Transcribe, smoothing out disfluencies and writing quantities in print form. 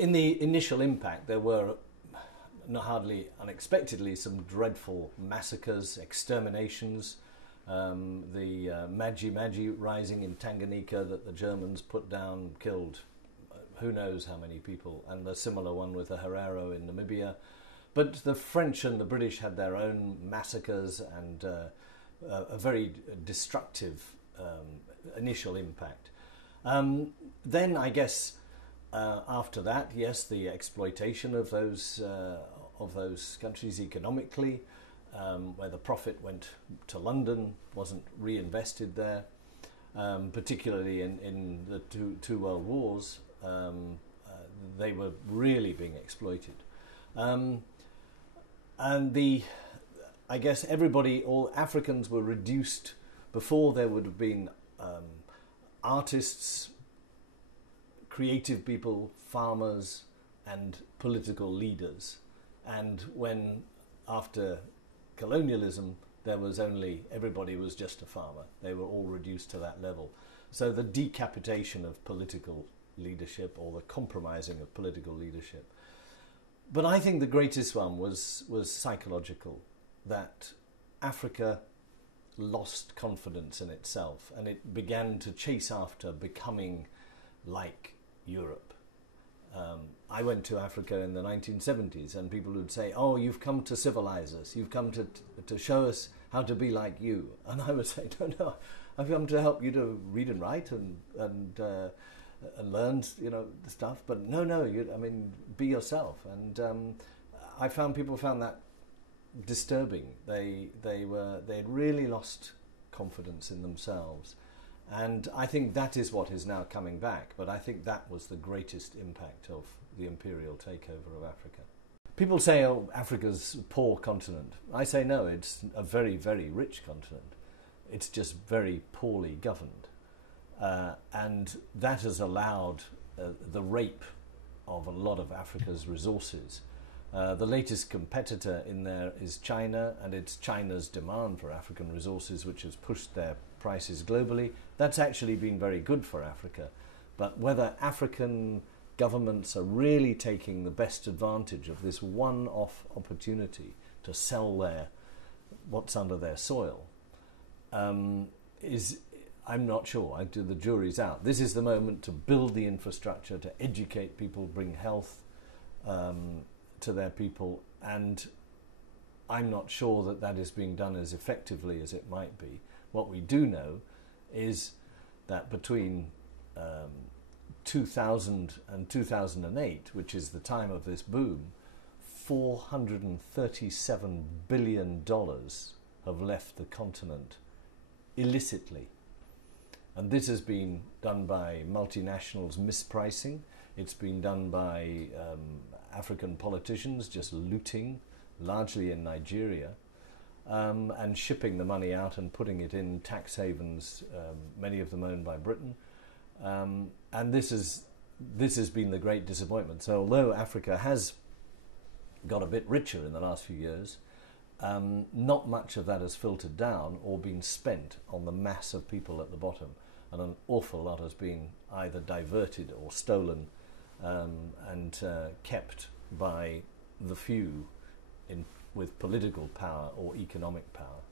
In the initial impact, there were hardly unexpectedly some dreadful massacres, exterminations. The Maji rising in Tanganyika that the Germans put down killed who knows how many people, and a similar one with the Herero in Namibia. But the French and the British had their own massacres and a very destructive initial impact. Then I guess after that, yes, the exploitation of those countries economically, where the profit went to London, wasn't reinvested there, particularly in the two world wars. They were really being exploited. And I guess all Africans were reduced. Before there would have been artists, creative people, farmers, and political leaders. And when, after colonialism, everybody was just a farmer. They were all reduced to that level. So the decapitation of political leadership, or the compromising of political leadership. But I think the greatest one was psychological, that Africa lost confidence in itself and it began to chase after becoming like Europe. I went to Africa in the 1970s and people would say, "Oh, you've come to civilize us, you've come to show us how to be like you." And I would say, no, I've come to help you to read and write and learn, stuff. But no, be yourself. And I found people found that disturbing. They'd really lost confidence in themselves, and I think that is what is now coming back. But I think that was the greatest impact of the imperial takeover of Africa. People say, "Oh, Africa's a poor continent." I say no, it's a very, very rich continent. It's just very poorly governed, and that has allowed the rape of a lot of Africa's resources. The latest competitor in there is China, and it's China's demand for African resources which has pushed their prices globally. That's actually been very good for Africa. But whether African governments are really taking the best advantage of this one-off opportunity to sell what's under their soil, I'm not sure. The jury's out. This is the moment to build the infrastructure, to educate people, bring health to their people, and I'm not sure that is being done as effectively as it might be. What we do know is that between 2000 and 2008, which is the time of this boom, $437 billion have left the continent illicitly. And this has been done by multinationals mispricing. It's been done by African politicians just looting, largely in Nigeria, and shipping the money out and putting it in tax havens, many of them owned by Britain. And this has been the great disappointment. So although Africa has got a bit richer in the last few years, not much of that has filtered down or been spent on the mass of people at the bottom, and an awful lot has been either diverted or stolen and kept by the few with political power or economic power.